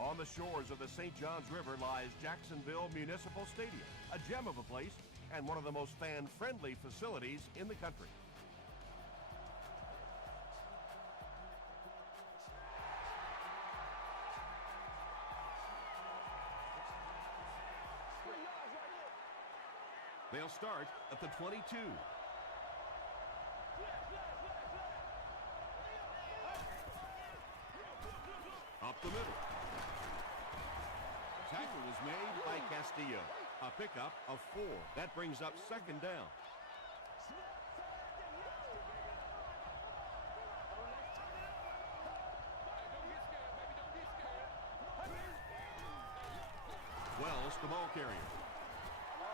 On the shores of the St. Johns River lies Jacksonville Municipal Stadium, a gem of a place and one of the most fan-friendly facilities in the country. They'll start at the 22. Up the middle. Tackle was made by Castillo. A pickup of 4. That brings up second down. Wells, the ball carrier.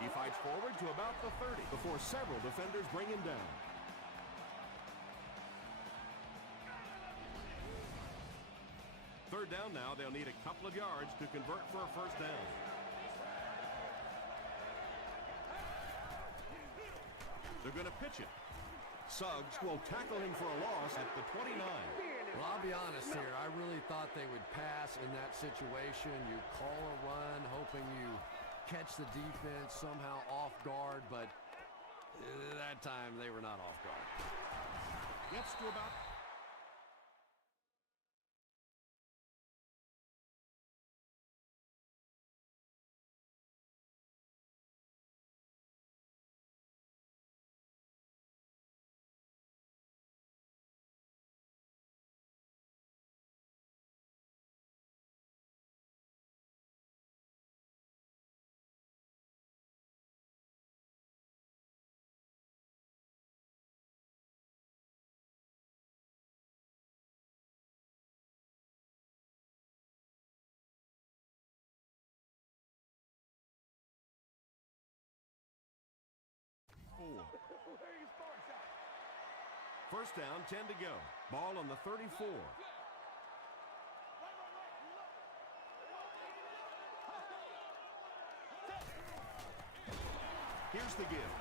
He fights forward to about the 30 before several defenders bring him down. Third down now. They'll need a couple of yards to convert for a first down. They're going to pitch it. Suggs will tackle him for a loss at the 29. Well, I'll be honest here. I really thought they would pass in that situation. You call a run, hoping you catch the defense somehow off guard, but that time they were not off guard. Gets to about... First down, 10 to go. Ball on the 34. Here's the give.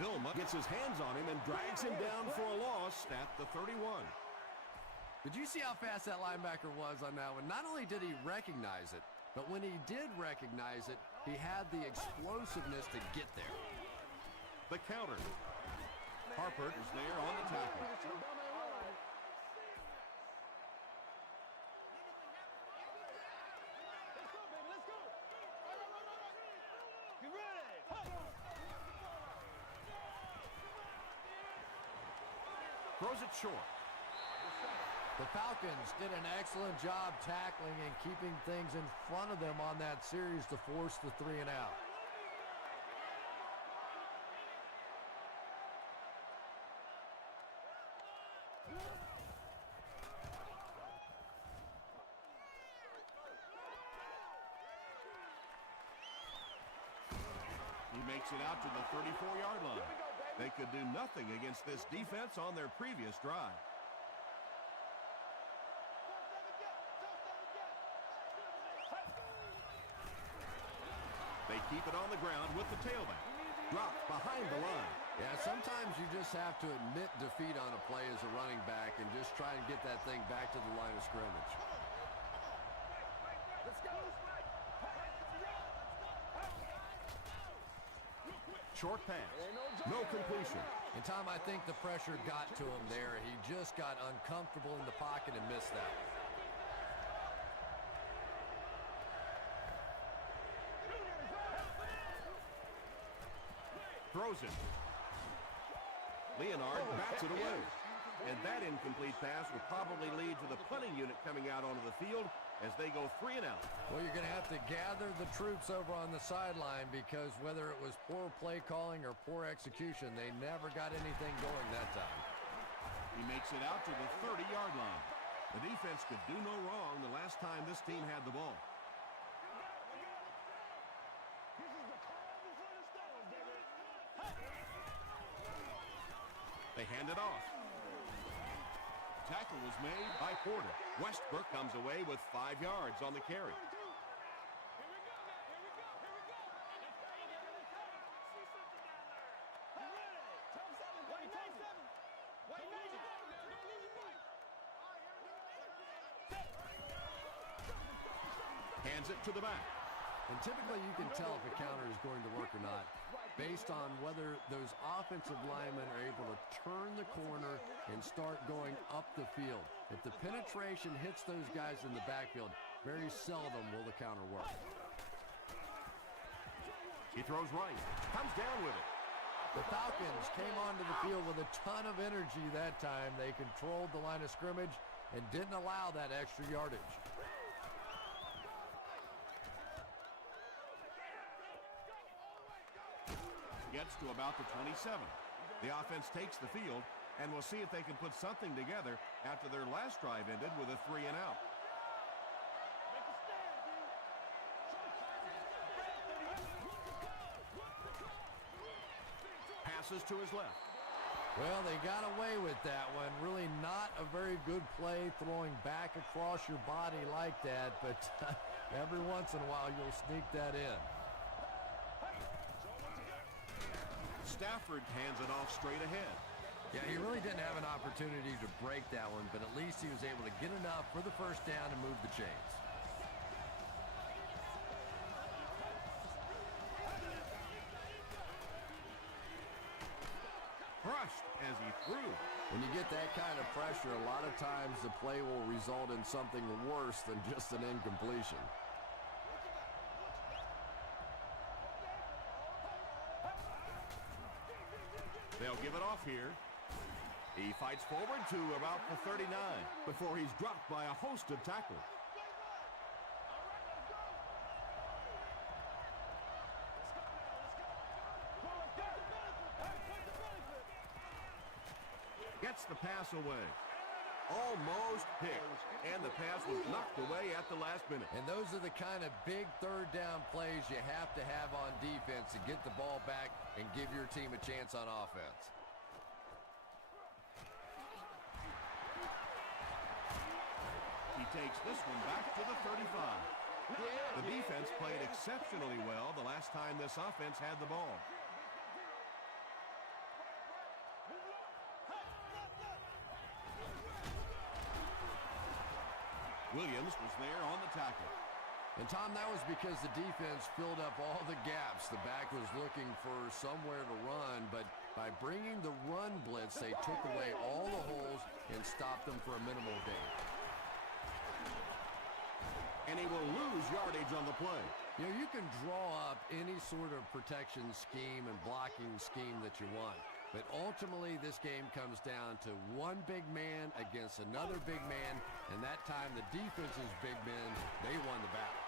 Vilma gets his hands on him and drags him down for a loss at the 31. Did you see how fast that linebacker was on that one? Not only did he recognize it, but when he did recognize it, he had the explosiveness to get there. The counter. Harper is there on the tackle. Throws it short. The Falcons did an excellent job tackling and keeping things in front of them on that series to force the 3 and out. He makes it out to the 34-yard line. They could do nothing against this defense on their previous drive. They keep it on the ground with the tailback. Dropped behind the line. Yeah, sometimes you just have to admit defeat on a play as a running back and just try and get that thing back to the line of scrimmage. Let's go. Short pass. No completion. And Tom, I think the pressure got to him there. He just got uncomfortable in the pocket and missed that one. Throws it. Leonard bats it away. And that incomplete pass will probably lead to the punting unit coming out onto the field as they go 3 and out. Well, you're going to have to gather the troops over on the sideline because whether it was poor play calling or poor execution, they never got anything going that time. He makes it out to the 30-yard line. The defense could do no wrong the last time this team had the ball. They hand it off. Tackle was made by Porter. Westbrook comes away with 5 yards on the carry. Hands it to the back. And typically you can tell if a counter is going to work or not based on whether those offensive linemen are able to turn the corner and start going up the field. If the penetration hits those guys in the backfield, very seldom will the counter work. He throws right. Comes down with it. The Falcons came onto the field with a ton of energy that time. They controlled the line of scrimmage and didn't allow that extra yardage. Gets to about the 27. The offense takes the field, and we'll see if they can put something together after their last drive ended with a 3 and out. Passes to his left. Well, they got away with that one. Really not a very good play throwing back across your body like that, but every once in a while you'll sneak that in. Stafford hands it off straight ahead. Yeah, he really didn't have an opportunity to break that one, but at least he was able to get enough for the first down and move the chains. Crushed as he threw. When you get that kind of pressure, a lot of times the play will result in something worse than just an incompletion. They'll give it off here. He fights forward to about the 39 before he's dropped by a host of tackles. Gets the pass away. Almost picked, and the pass was knocked away at the last minute. And those are the kind of big third down plays you have to have on defense to get the ball back and give your team a chance on offense. He takes this one back to the 35. The defense played exceptionally well the last time this offense had the ball. Williams was there on the tackle. And, Tom, that was because the defense filled up all the gaps. The back was looking for somewhere to run, but by bringing the run blitz, they took away all the holes and stopped them for a minimal gain. And he will lose yardage on the play. You know, you can draw up any sort of protection scheme and blocking scheme that you want. But ultimately, this game comes down to one big man against another big man, and that time the defense's big men, they won the battle.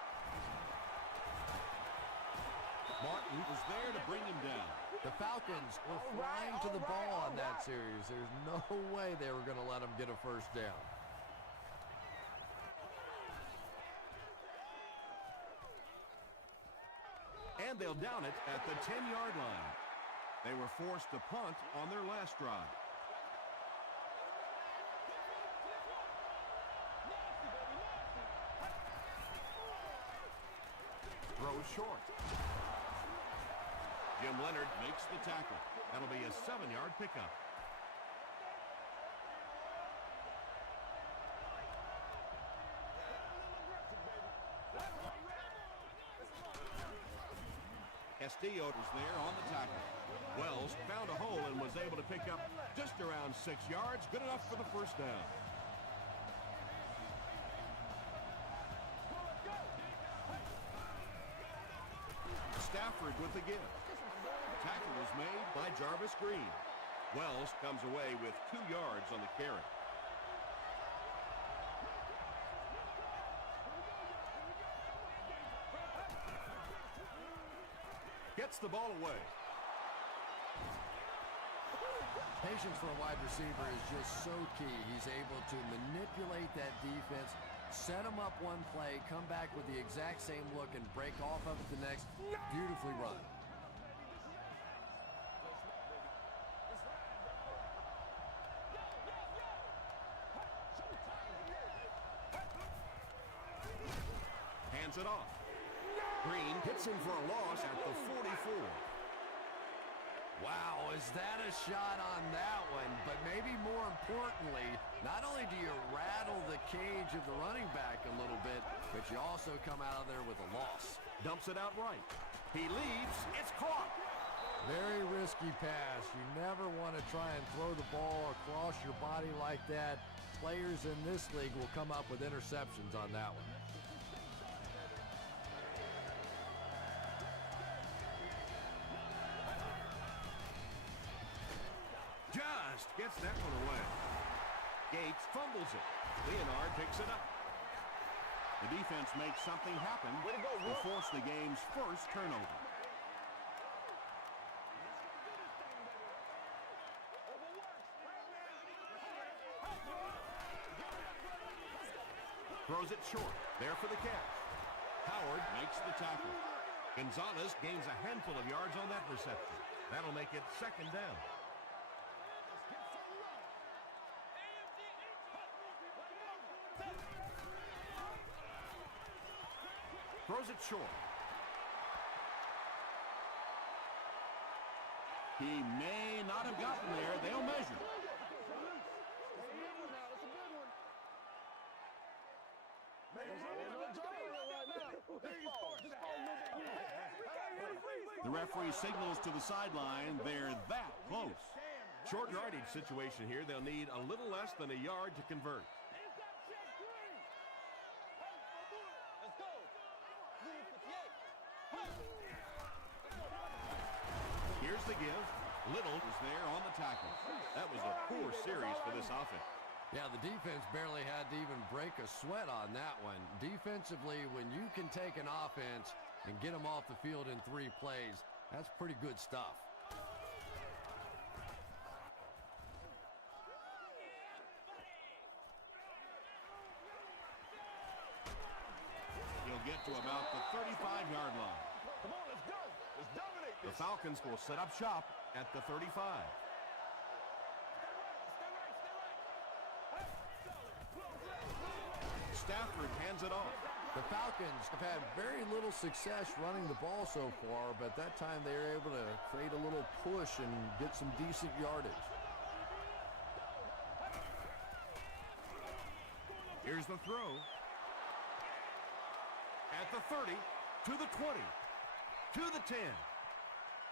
Martin was there to bring him down. The Falcons were flying to the ball on that series. There's no way they were going to let them get a first down. And they'll down it at the 10-yard line. They were forced to punt on their last drive. Throws short. Jim Leonard makes the tackle. That'll be a 7-yard pickup. Castillo was there on the tackle. Wells found a hole and was able to pick up just around 6 yards. Good enough for the first down. Stafford with the give. Tackle was made by Jarvis Green. Wells comes away with 2 yards on the carry. Gets the ball away. Patience for a wide receiver is just so key. He's able to manipulate that defense, set them up one play, come back with the exact same look, and break off of it the next. Beautifully run. Hands it off. Green hits him for a loss at the 44. Wow, is that a shot on that one? But maybe more importantly, not only do you rattle the cage advantage of the running back a little bit, but you also come out of there with a loss. Dumps it out right. He leaps. It's caught. Very risky pass. You never want to try and throw the ball across your body like that. Players in this league will come up with interceptions on that one. Just gets that one away. Gates fumbles it. Leonard picks it up. The defense makes something happen to force the game's first turnover. Throws it short. There for the catch. Howard Makes the tackle. Gonzalez gains a handful of yards on that reception. That'll make it second down. Throws it short. He may not have gotten there. They'll measure. The referee signals to the sideline. They're that close. Short yardage situation here. They'll need a little less than a yard to convert. Here's the give. Little was there on the tackle. That was a poor series for this offense. Yeah, the defense barely had to even break a sweat on that one. Defensively, when you can take an offense and get them off the field in 3 plays, that's pretty good stuff. He'll get to about the 35-yard line. Come on, let's go. Let's dominate The this. Falcons will set up shop at the 35. Stafford hands it off. The Falcons have had very little success running the ball so far, but that time they were able to create a little push and get some decent yardage. Here's the throw. At the 30, to the 20, to the 10.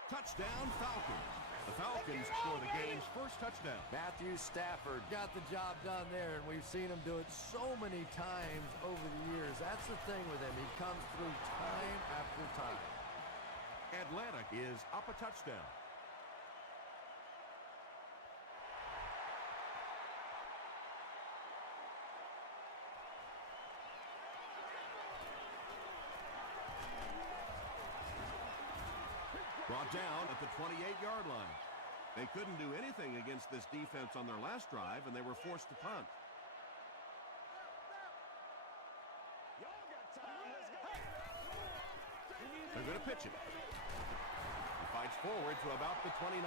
Touchdown, Falcons. The Falcons score the game's first touchdown. Matthew Stafford got the job done there, and we've seen him do it so many times over the years. That's the thing with him. He comes through time after time. Atlanta is up a touchdown. Brought down at the 28-yard line. They couldn't do anything against this defense on their last drive, and they were forced to punt. They're going to pitch it. He fights forward to about the 29.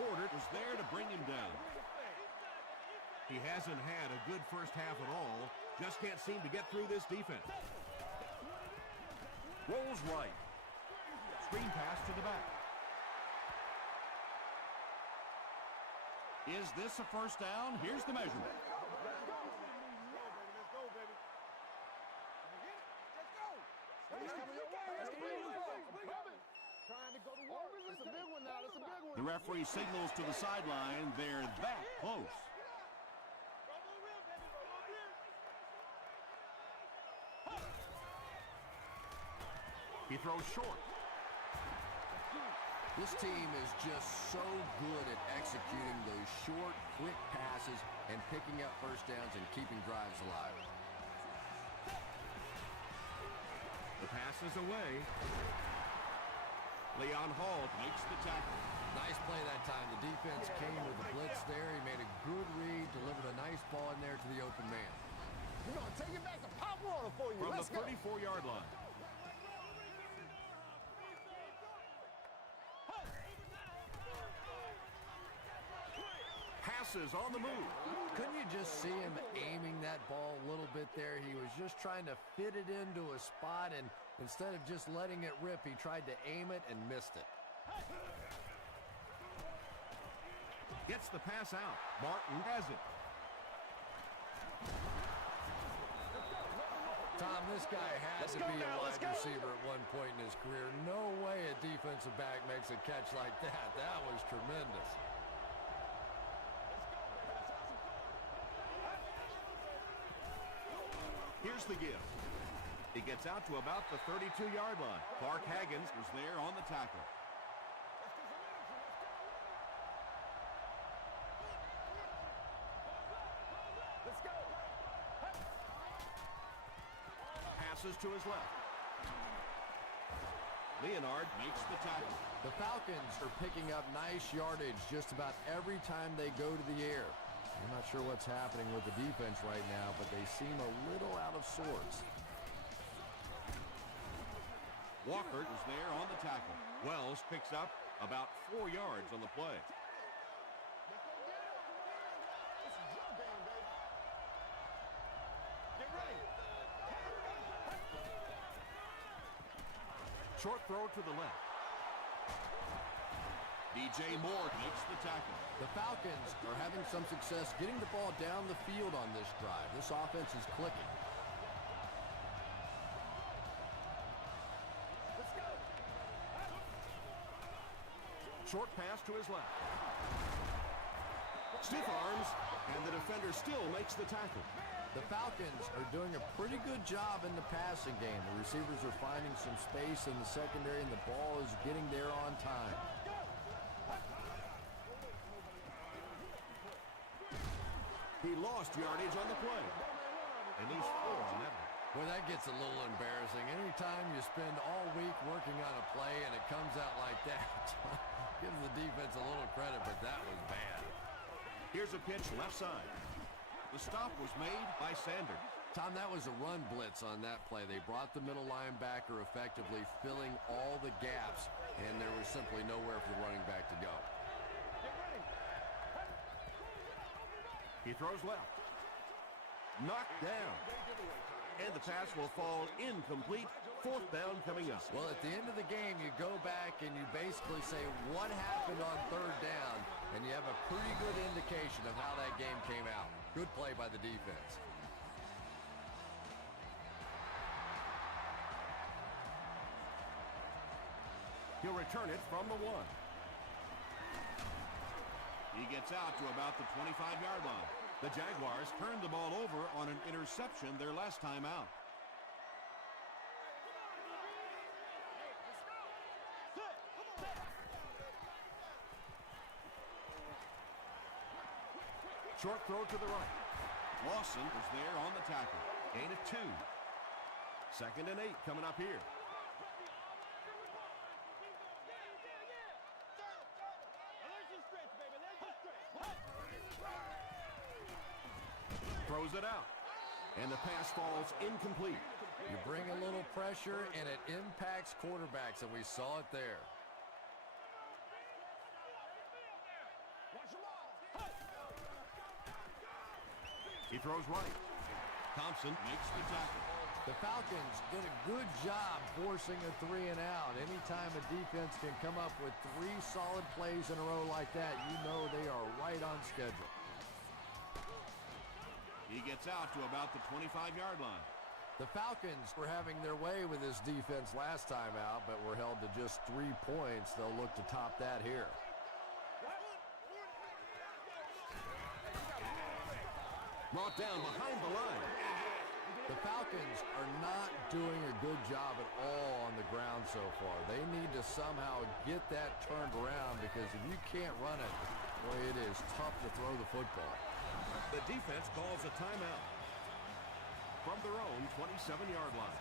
Porter was there to bring him down. He hasn't had a good first half at all. Just can't seem to get through this defense. Rolls right. Screen pass to the back. Is this a first down? Here's the measurement. The referee signals to the sideline. They're that close. He throws short. This team is just so good at executing those short, quick passes and picking up first downs and keeping drives alive. The pass is away. Leon Hall Makes the tackle. Nice play that time. The defense came with a blitz there. He made a good read, delivered a nice ball in there to the open man. We're going to take it back to pop water for you. from Let's the go. 34-yard line. Passes on the move. Couldn't you just see him aiming that ball a little bit there? He was just trying to fit it into a spot, and instead of just letting it rip, he tried to aim it and missed it. Gets the pass out. Martin has it. Tom, this guy had to be a wide receiver at one point in his career. No way a defensive back makes a catch like that. That was tremendous. Here's the give. He gets out to about the 32-yard line. Clark Haggans was there on the tackle. Passes to his left. Leonard makes the tackle. The Falcons are picking up nice yardage just about every time they go to the air. I'm not sure what's happening with the defense right now, but they seem a little out of sorts. Walker is there on the tackle. Wells picks up about 4 yards on the play. Short throw to the left. DJ Moore makes the tackle. The Falcons are having some success getting the ball down the field on this drive. This offense is clicking. Short pass to his left. Stiff arms, and the defender still makes the tackle. The Falcons are doing a pretty good job in the passing game. The receivers are finding some space in the secondary, and the ball is getting there on time. He lost yardage on the play. And he's 4 on that one. Boy, that gets a little embarrassing. Anytime you spend all week working on a play and it comes out like that, give the defense a little credit, but that was bad. Here's a pitch left side. The stop was made by Sanders. Tom, that was a run blitz on that play. They brought the middle linebacker effectively filling all the gaps, and there was simply nowhere for the running back to go. He throws left. Knocked down. And the pass will fall incomplete. 4th down coming up. Well, at the end of the game, you go back and you basically say what happened on 3rd down, and you have a pretty good indication of how that game came out. Good play by the defense. He'll return it from the 1. He gets out to about the 25-yard line. The Jaguars turned the ball over on an interception their last time out. Short throw to the right. Lawson is there on the tackle. Gain of 2. 2nd and 8 coming up here. Throws it out. And the pass falls incomplete. You bring a little pressure, and it impacts quarterbacks, and we saw it there. He throws right. Thompson makes the tackle. The Falcons did a good job forcing a 3 and out. Anytime a defense can come up with 3 solid plays in a row like that, you know they are right on schedule. He gets out to about the 25-yard line. The Falcons were having their way with this defense last time out, but were held to just 3 points. They'll look to top that here. Brought down behind the line. The Falcons are not doing a good job at all on the ground so far. They need to somehow get that turned around, because if you can't run it, boy, it is tough to throw the football. The defense calls a timeout from their own 27-yard line.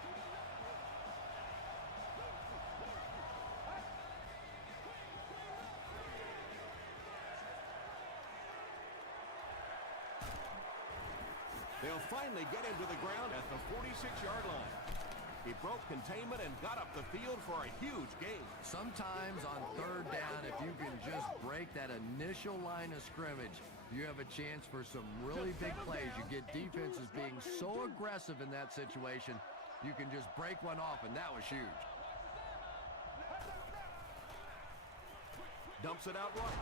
They'll finally get him to the ground at the 46-yard line. He broke containment and got up the field for a huge gain. Sometimes on 3rd down, if you can just break that initial line of scrimmage, you have a chance for some really big plays. You get defenses being so aggressive in that situation, you can just break one off, and that was huge. Dumps it out right.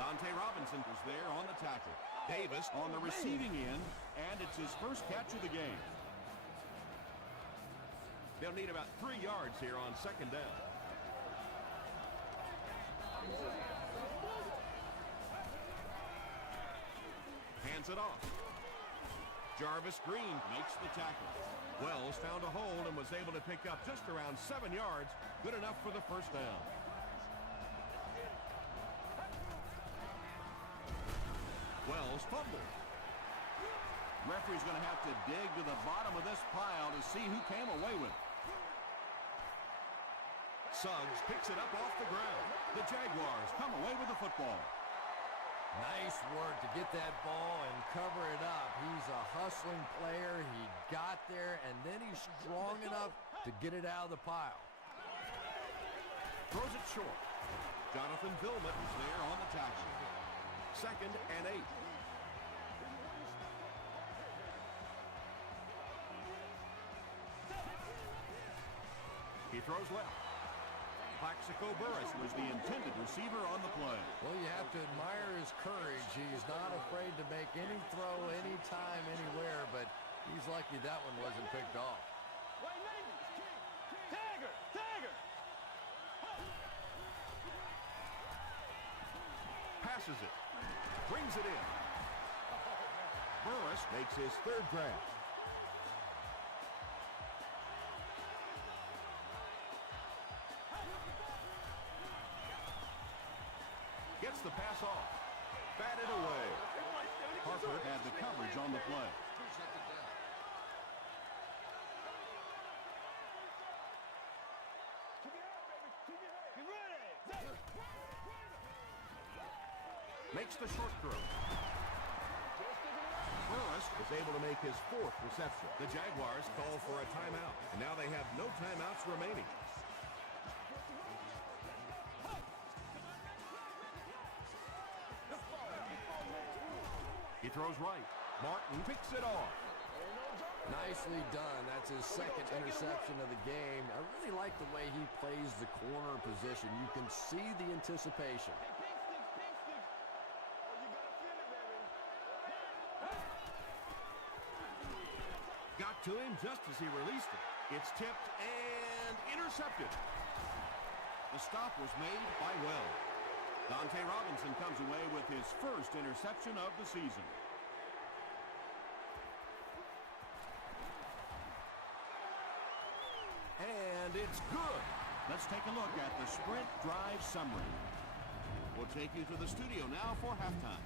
Dante Robinson is there on the tackle. Davis on the receiving end, and it's his first catch of the game. They'll need about 3 yards here on second down. Hands it off. Jarvis Green makes the tackle. Wells found a hole and was able to pick up just around 7 yards. Good enough for the first down. Wells fumbled. Referee's going to have to dig to the bottom of this pile to see who came away with it. Suggs picks it up off the ground. The Jaguars come away with the football. Nice work to get that ball and cover it up. He's a hustling player. He got there, and then he's strong enough to get it out of the pile. Throws it short. Jonathan Vilmet is there on the tackle. 2nd and 8. He throws left. Plaxico Burress was the intended receiver on the play. Well, you have to admire his courage. He's not afraid to make any throw, anytime, anywhere, but he's lucky that one wasn't picked off. Passes it. Brings it in. Burress makes his 3rd grab. Gets the pass off. Batted away. Harper had the coverage on the play. Makes the short throw. Burress is able to make his 4th reception. The Jaguars call for a timeout, and now they have no timeouts remaining. He throws right. Martin picks it off. Nicely done. That's his 2nd interception of the game. I really like the way he plays the corner position. You can see the anticipation. Got to him just as he released it. It's tipped and intercepted. The stop was made by Wells. Dante Robinson comes away with his 1st interception of the season. And it's good. Let's take a look at the sprint drive summary. We'll take you to the studio now for halftime.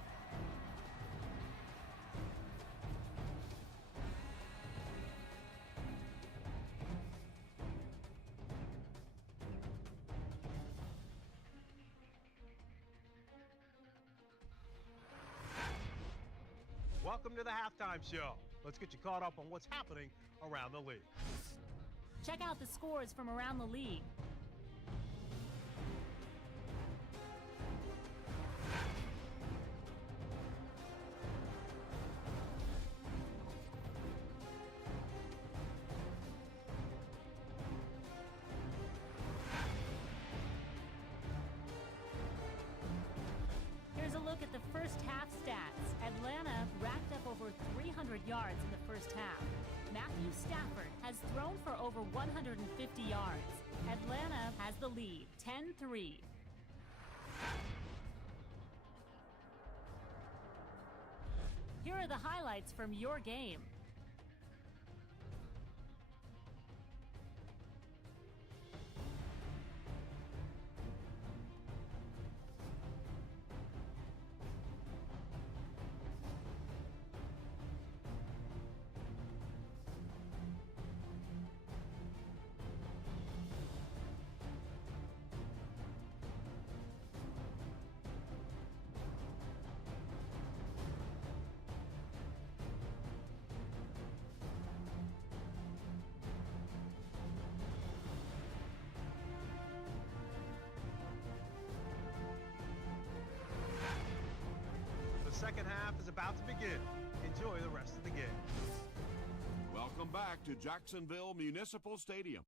Welcome to the halftime show. Let's get you caught up on what's happening around the league. Check out the scores from around the league. Here's a look at the first half stats. Atlanta racked up over 300 yards in the first half. Matthew Stafford has thrown for over 150 yards. Atlanta has the lead, 10-3. Here are the highlights from your game. Second half is about to begin. Enjoy the rest of the game. Welcome back to Jacksonville Municipal Stadium.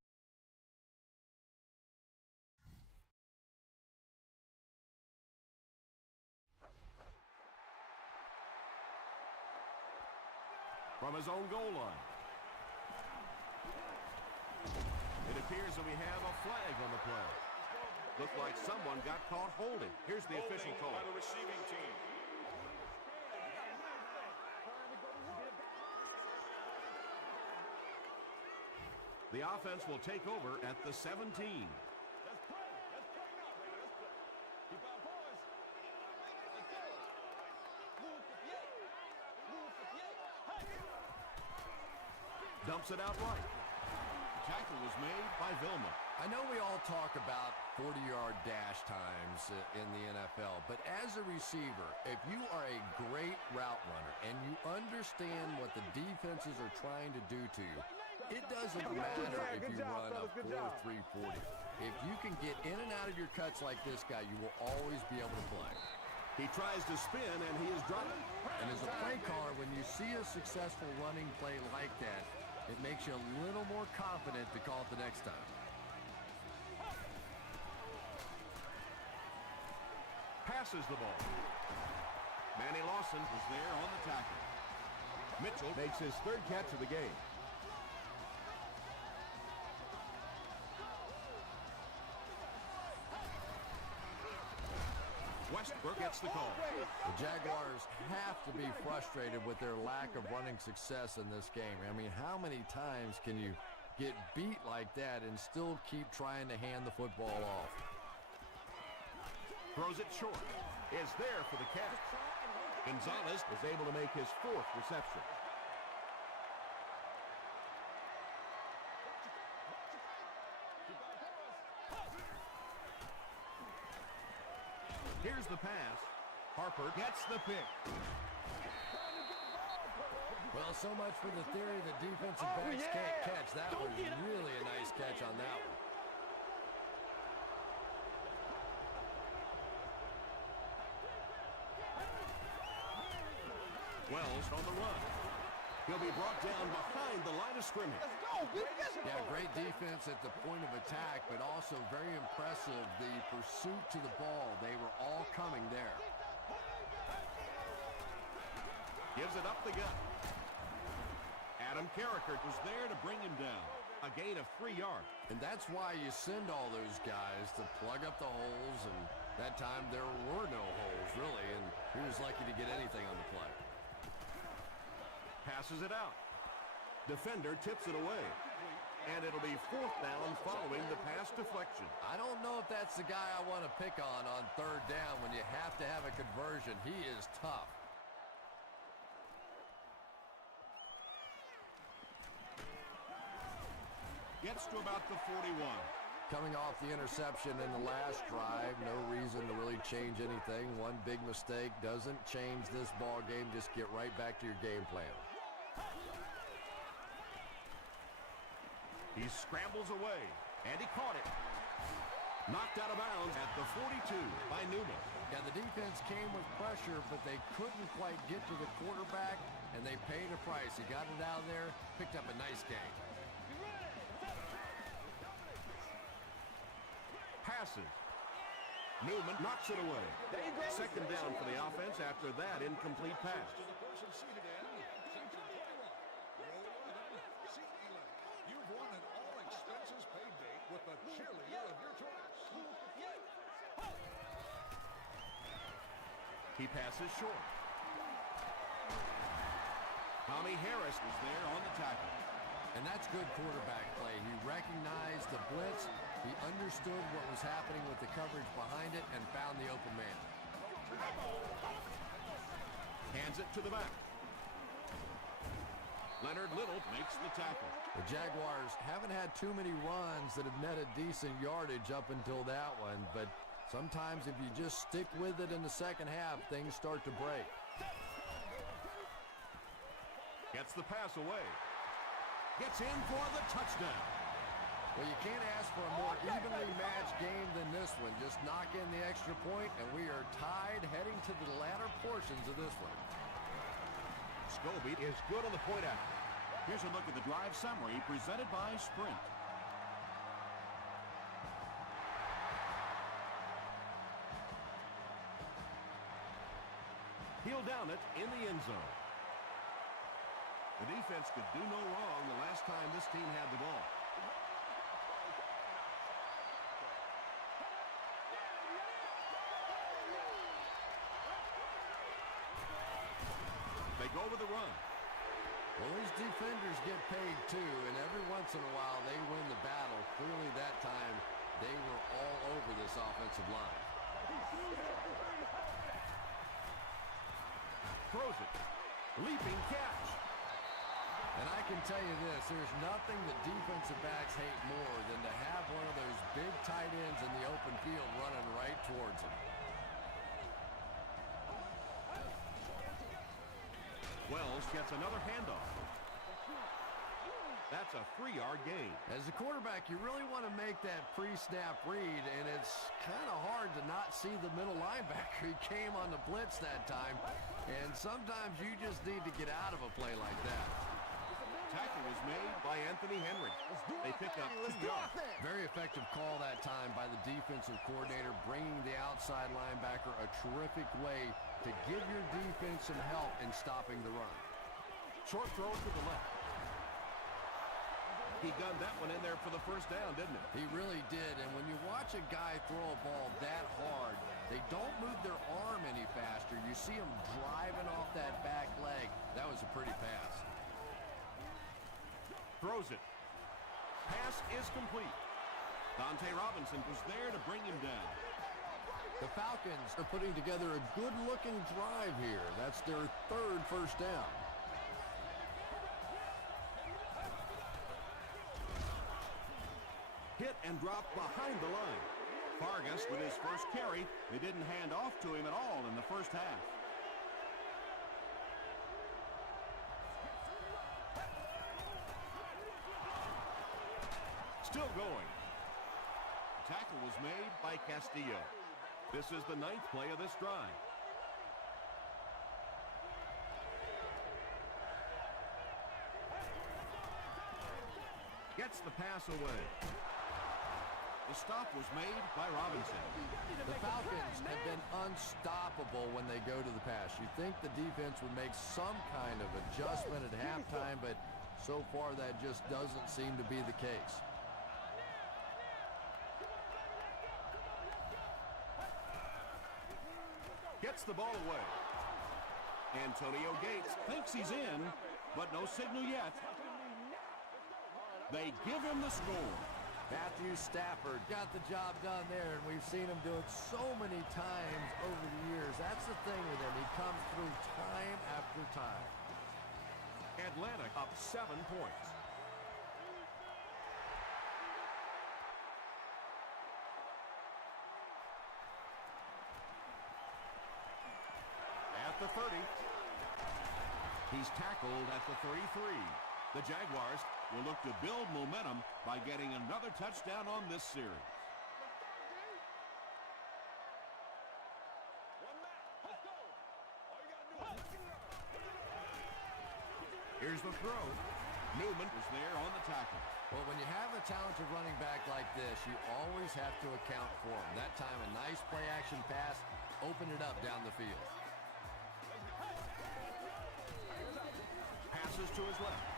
From his own goal line. appears that we have a flag on the play. Looked like someone got caught holding. Here's the official call. By the receiving team. The offense will take over at the 17. Let's pray. Let's pray now, baby. Let's pray. Keep our voice. Let's go. Move for the eight. Move for the eight. Hey. Dumps it out right. The tackle was made by Vilma. I know we all talk about 40-yard dash times in the NFL, but as a receiver, if you are a great route runner and you understand what the defenses are trying to do to you, it doesn't matter if you run a 4.340. If you can get in and out of your cuts like this guy, you will always be able to play. He tries to spin, and he is dropped. And as a play caller, when you see a successful running play like that, it makes you a little more confident to call it the next time. Passes the ball. Manny Lawson is there on the tackle. Mitchell makes his third catch of the game. Westbrook gets the call. The Jaguars have to be frustrated with their lack of running success in this game. I mean, how many times can you get beat like that and still keep trying to hand the football off? Throws it short. Is there for the catch. Gonzalez is able to make his fourth reception. Here's the pass. Harper gets the pick. Well, so much for the theory that defensive backs can't catch. That was really a nice catch on that one. Wells on the run. He'll be brought down behind the line of scrimmage. Yeah, great defense at the point of attack, but also very impressive, the pursuit to the ball. They were all coming there. Gives it up the gut. Adam Carricker was there to bring him down. A gain of 3 yards. And that's why you send all those guys to plug up the holes, and that time there were no holes, really, and he was lucky to get anything on the play. Passes it out. Defender tips it away. And it'll be fourth down following the pass deflection. I don't know if that's the guy I want to pick on third down when you have to have a conversion. He is tough. Gets to about the 41. Coming off the interception in the last drive, no reason to really change anything. One big mistake doesn't change this ball game. Just get right back to your game plan. He scrambles away, and he caught it. Knocked out of bounds at the 42 by Newman. Yeah, the defense came with pressure, but they couldn't quite get to the quarterback, and they paid a price. He got it out of there, picked up a nice gain. Passes. Newman knocks it away. Second down for the offense after that incomplete pass. You've won an all-expenses paid date with the cheerleader of your choice. He passes short. Tommy Harris is there on the tackle. And that's good quarterback play. He recognized the blitz. He understood what was happening with the coverage behind it and found the open man. Hands it to the back. Leonard Little makes the tackle. The Jaguars haven't had too many runs that have netted decent yardage up until that one, but sometimes if you just stick with it in the second half, things start to break. Gets the pass away. Gets in for the touchdown. Well, you can't ask for a more evenly matched game than this one. Just knock in the extra point, and we are tied heading to the latter portions of this one. Scobie is good on the point after. Here's a look at the drive summary presented by Sprint. He'll down it in the end zone. The defense could do no wrong the last time this team had the ball. They go with the run. Well, these defenders get paid too, and every once in a while they win the battle. Clearly that time they were all over this offensive line. Throws it. Leaping catch. And I can tell you this, there's nothing that defensive backs hate more than to have one of those big tight ends in the open field running right towards them. Wells gets another handoff. That's a 3-yard gain. As a quarterback, you really want to make that pre-snap read, and it's kind of hard to not see the middle linebacker. He came on the blitz that time, and sometimes you just need to get out of a play like that. Tackle was made by Anthony Henry. They pick up 2 yards. Very effective call that time by the defensive coordinator, bringing the outside linebacker a terrific way to give your defense some help in stopping the run. Short throw to the left. He gunned that one in there for the first down, didn't he? He really did, and when you watch a guy throw a ball that hard, they don't move their arm any faster. You see him driving off that back leg. That was a pretty pass. Throws it. Pass is complete. Dante Robinson was there to bring him down. The Falcons are putting together a good-looking drive here. That's their 3rd first down. Hit and dropped behind the line. Vargas with his first carry. They didn't hand off to him at all in the first half. Still going. The tackle was made by Castillo. This is the 9th play of this drive. Gets the pass away. The stop was made by Robinson. The Falcons have been unstoppable when they go to the pass. You'd think the defense would make some kind of adjustment at halftime, but so far that just doesn't seem to be the case. Gets the ball away. Antonio Gates thinks he's in, but no signal yet. They give him the score. Matthew Stafford got the job done there, and we've seen him do it so many times over the years. That's the thing with him. He comes through time after time. Atlanta up 7 points. At the 30. He's tackled at the 33. The Jaguars will look to build momentum by getting another touchdown on this series. Here's the throw. Newman was there on the tackle. Well, when you have a talented running back like this, you always have to account for him. That time, a nice play-action pass opened it up down the field. Passes to his left.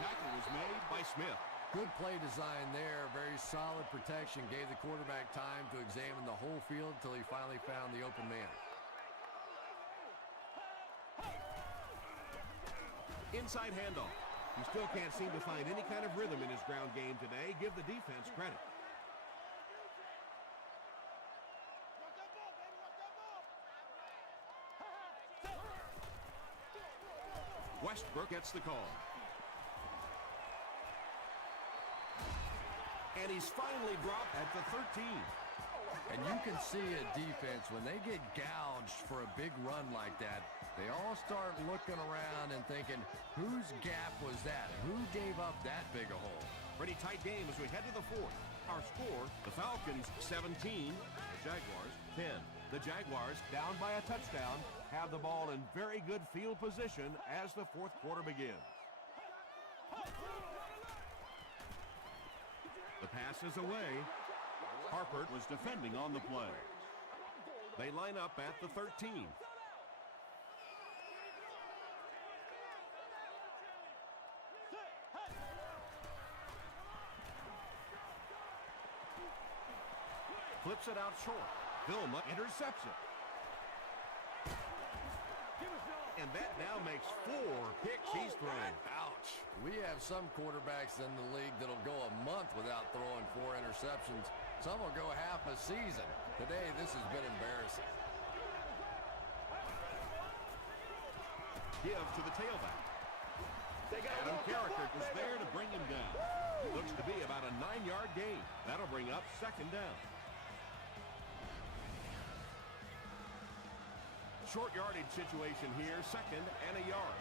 Tackle was made by Smith. Good play design there. Very solid protection. Gave the quarterback time to examine the whole field until he finally found the open man. Inside handoff. He still can't seem to find any kind of rhythm in his ground game today. Give the defense credit. Westbrook gets the call. And he's finally dropped at the 13. And you can see a defense, when they get gouged for a big run like that, they all start looking around and thinking, whose gap was that? Who gave up that big a hole? Pretty tight game as we head to the 4th. Our score, the Falcons 17, the Jaguars 10. The Jaguars, down by a touchdown, have the ball in very good field position as the 4th quarter begins. The pass is away. Harper was defending on the play. They line up at the 13. Flips it out short. Vilma intercepts it. And that now makes 4 picks he's thrown. Ouch. We have some quarterbacks in the league that'll go a month without throwing 4 interceptions. Some will go half a season. Today, this has been embarrassing. Give to the tailback. Adam Carricker was there to bring him down. Looks to be about a 9-yard gain. That'll bring up 2nd down. Short yardage situation here, 2nd and a yard.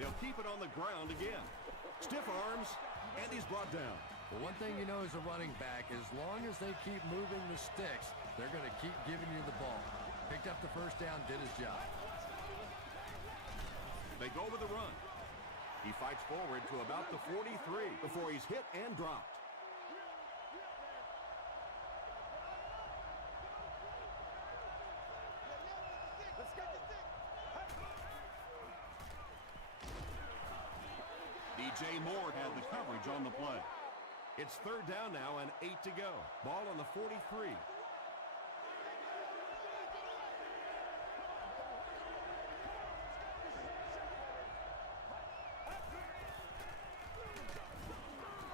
They'll keep it on the ground again. Stiff arms, and he's brought down. Well, one thing you know as a running back, as long as they keep moving the sticks, they're going to keep giving you the ball. Picked up the first down, did his job. They go with the run. He fights forward to about the 43 before he's hit and dropped. DJ Moore had the coverage on the play. It's 3rd down now and 8 to go. Ball on the 43.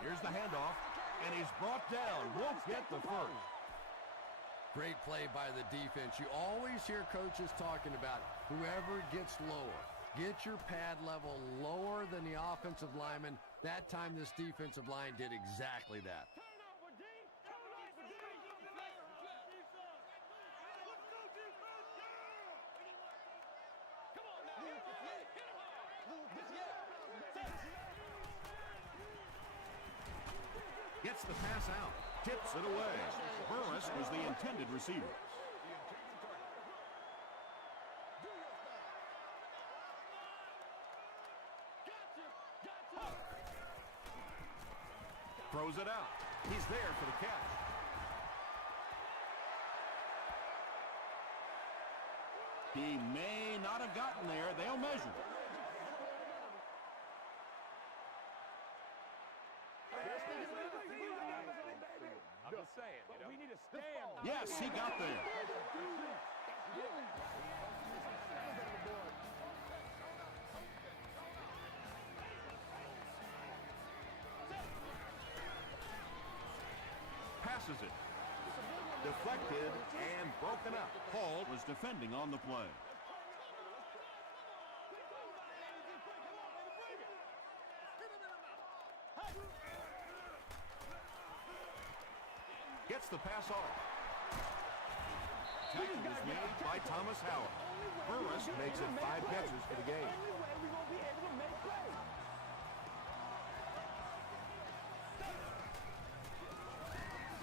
Here's the handoff, and he's brought down. Won't get the first. Great play by the defense. You always hear coaches talking about whoever gets lower. Get your pad level lower than the offensive lineman. That time this defensive line did exactly that. Gets the pass out. Tips it away. Burris was the intended receiver. Throws it out. He's there for the catch. He may not have gotten there. They'll measure. I'm just saying, you know. We need to stand. Yes, he got there. Passes it. Deflected and broken up. Hall was defending on the play. Gets the pass off. Tackle was made by Thomas Howard. Burris makes it 5 catches for the game.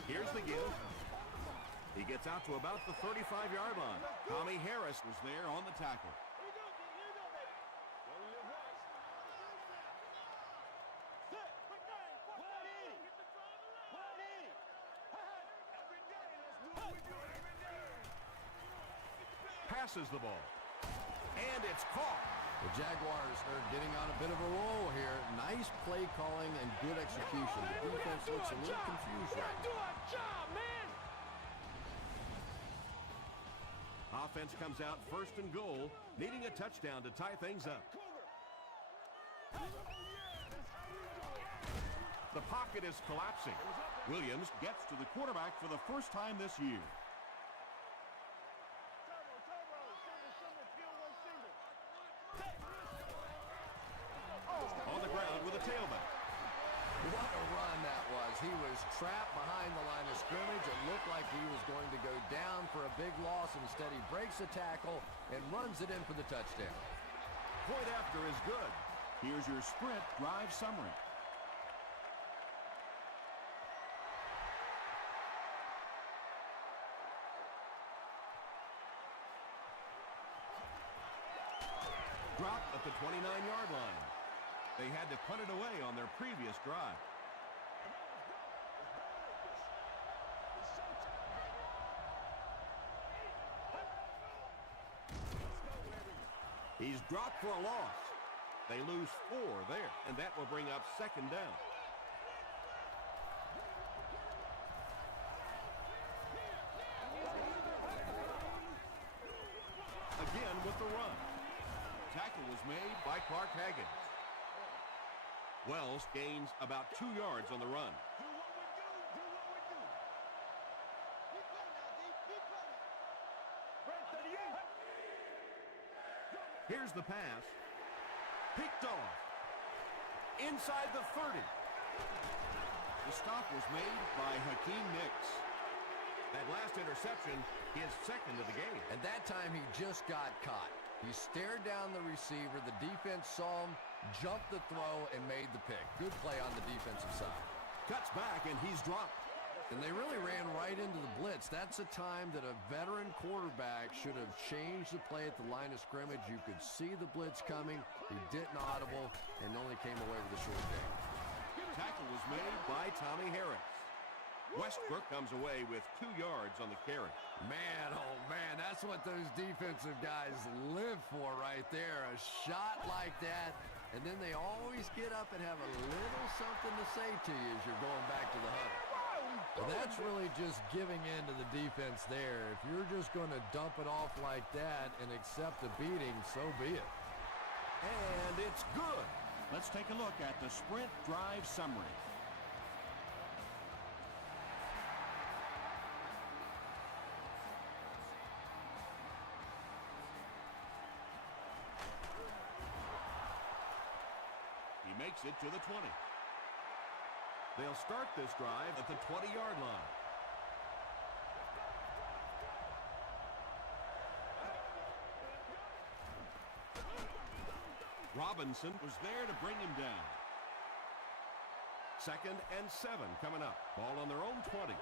Here's the give. He gets out to about the 35-yard line. Tommy Harris was there on the tackle. Passes the ball. And it's caught. The Jaguars are getting on a bit of a roll here. Nice play calling and good execution. The defense looks a little confused right now. Do our job, man! Offense comes out 1st and goal, needing a touchdown to tie things up. The pocket is collapsing. Williams gets to the quarterback for the first time this year. On the ground with a tailback. What a run that was. He was trapped behind the line of scrimmage. It looked like he was going to go down for a big loss. Instead, he breaks the tackle and runs it in for the touchdown. Point after is good. Here's your sprint drive summary. Dropped at the 29-yard line. They had to punt it away on their previous drive. He's dropped for a loss. They lose 4 there, and that will bring up 2nd down. with the run. Tackle was made by Clark Haggins. Wells gains about 2 yards on the run. Do what we do. Do what we do. Keep playing now, D. Keep playing. Red 38. Here's the pass. Picked off. Inside the 30. The stop was made by Hakeem Nicks. That last interception, his second of the game. And that time he just got caught. He stared down the receiver. The defense saw him, jumped the throw, and made the pick. Good play on the defensive side. Cuts back, and he's dropped. And they really ran right into the blitz. That's a time that a veteran quarterback should have changed the play at the line of scrimmage. You could see the blitz coming. He didn't audible and only came away with a short gain. Tackle was made by Tommy Harris. Westbrook comes away with 2 yards on the carry. Man, oh man, that's what those defensive guys live for right there. A shot like that, and then they always get up and have a little something to say to you as you're going back to the huddle. Well, that's really just giving in to the defense there. If you're just going to dump it off like that and accept a beating, so be it. And it's good. Let's take a look at the sprint drive summary. He makes it to the 20. They'll start this drive at the 20-yard line. Robinson was there to bring him down. 2nd and 7 coming up. Ball on their own 20.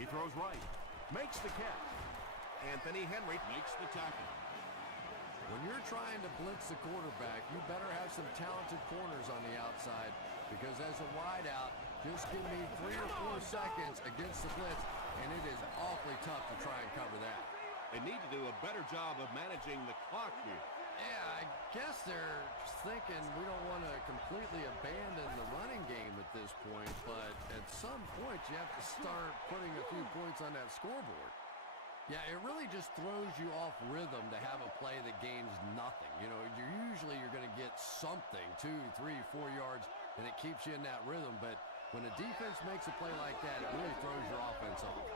He throws right. Makes the catch. Anthony Henry makes the tackle. When you're trying to blitz the quarterback, you better have some talented corners on the outside, because as a wideout, just give me 3 or 4 seconds against the blitz, and it is awfully tough to try and cover that. They need to do a better job of managing the clock here. Yeah, I guess they're thinking we don't want to completely abandon the running game at this point, but at some point you have to start putting a few points on that scoreboard. Yeah, it really just throws you off rhythm to have a play that gains nothing. You know, you're going to get something, 2, 3, 4 yards, and it keeps you in that rhythm. But when a defense makes a play like that, it really throws your offense off.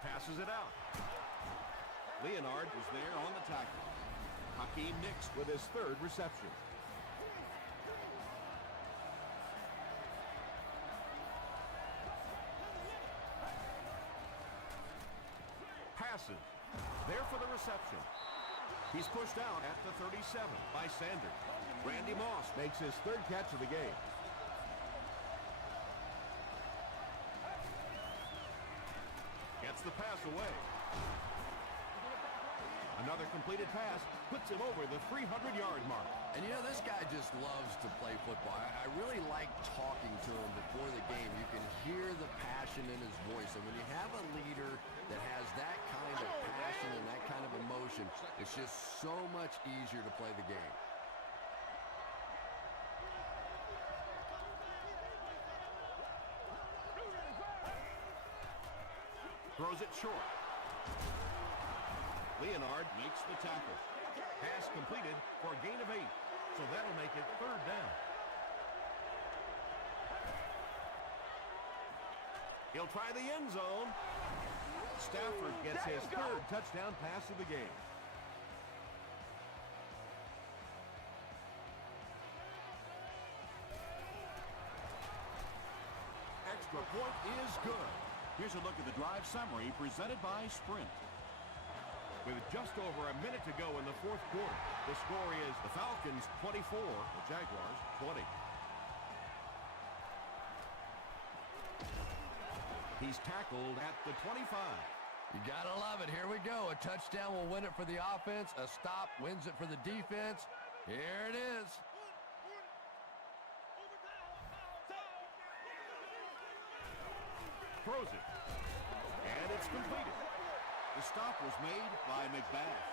Passes it out. Leonard was there on the tackle. Hakeem Nicks with his 3rd reception. Passes. There for the reception. He's pushed out at the 37 by Sanders. Randy Moss makes his 3rd catch of the game. Gets the pass away. Another completed pass puts him over the 300-yard mark. And, you know, this guy just loves to play football. I really like talking to him before the game. You can hear the passion in his voice. And when you have a leader that has that kind of passion and that kind of emotion, it's just so much easier to play the game. Throws it short. Leonard makes the tackle. Pass completed for a gain of 8. So that'll make it 3rd down. He'll try the end zone. Stafford gets his 3rd touchdown pass of the game. Extra point is good. Here's a look at the drive summary presented by Sprint. With just over a minute to go in the 4th quarter, the score is the Falcons 24, the Jaguars 20. He's tackled at the 25. You gotta love it. Here we go. A touchdown will win it for the offense. A stop wins it for the defense. Here it is. Throws it. And it's completed. The stop was made by McBath.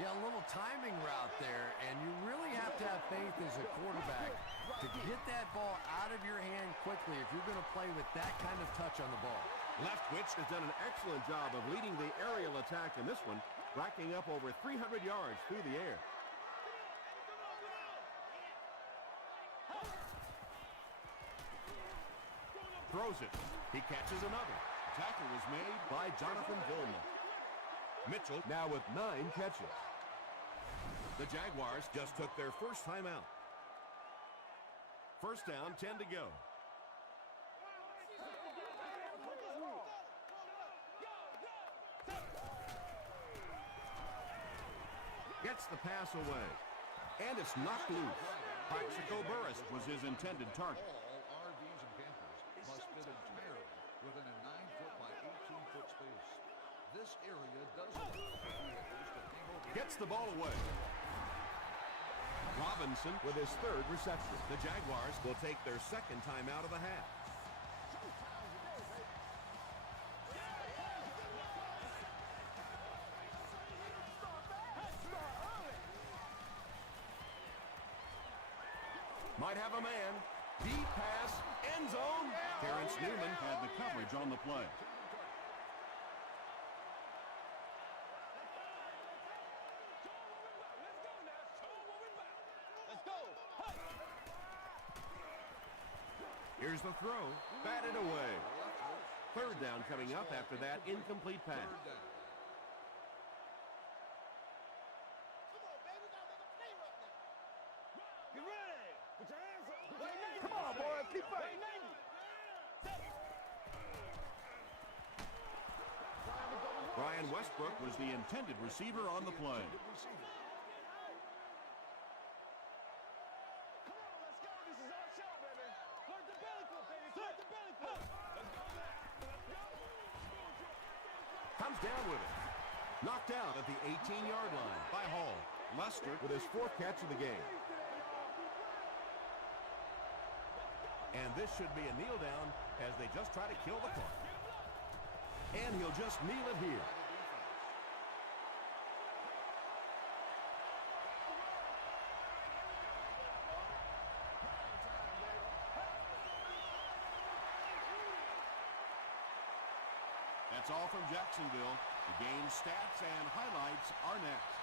Yeah, a little timing route there, and you really have to have faith as a quarterback to get that ball out of your hand quickly if you're going to play with that kind of touch on the ball. Leftwich has done an excellent job of leading the aerial attack in this one, racking up over 300 yards through the air. Throws it. He catches another. Tackle was made by Jonathan Vilma. Mitchell now with 9 catches. The Jaguars just took their first time out. First down, 10 to go. Gets the pass away. And it's knocked loose. Plaxico Burris was his intended target. All RVs and campers must fit entirely within a 9-foot by 18-foot space. This area doesn't allow vehicles to hang over. Gets the ball away. Robinson with his third reception. The Jaguars will take their second time out of the half. Might have a man. Deep pass, end zone. Terrence Newman had the coverage on the play. Here's the throw. Batted away. Third down coming up after that incomplete pass. Get ready. Put your hands up. Come on, boys. Keep fighting. Brian Westbrook was the intended receiver on the play. Comes down with it. Knocked out at the 18-yard line by Hall. Lester with his 4th catch of the game. And this should be a kneel down as they just try to kill the clock. And he'll just kneel it here. That's all from Jacksonville. The game stats and highlights are next.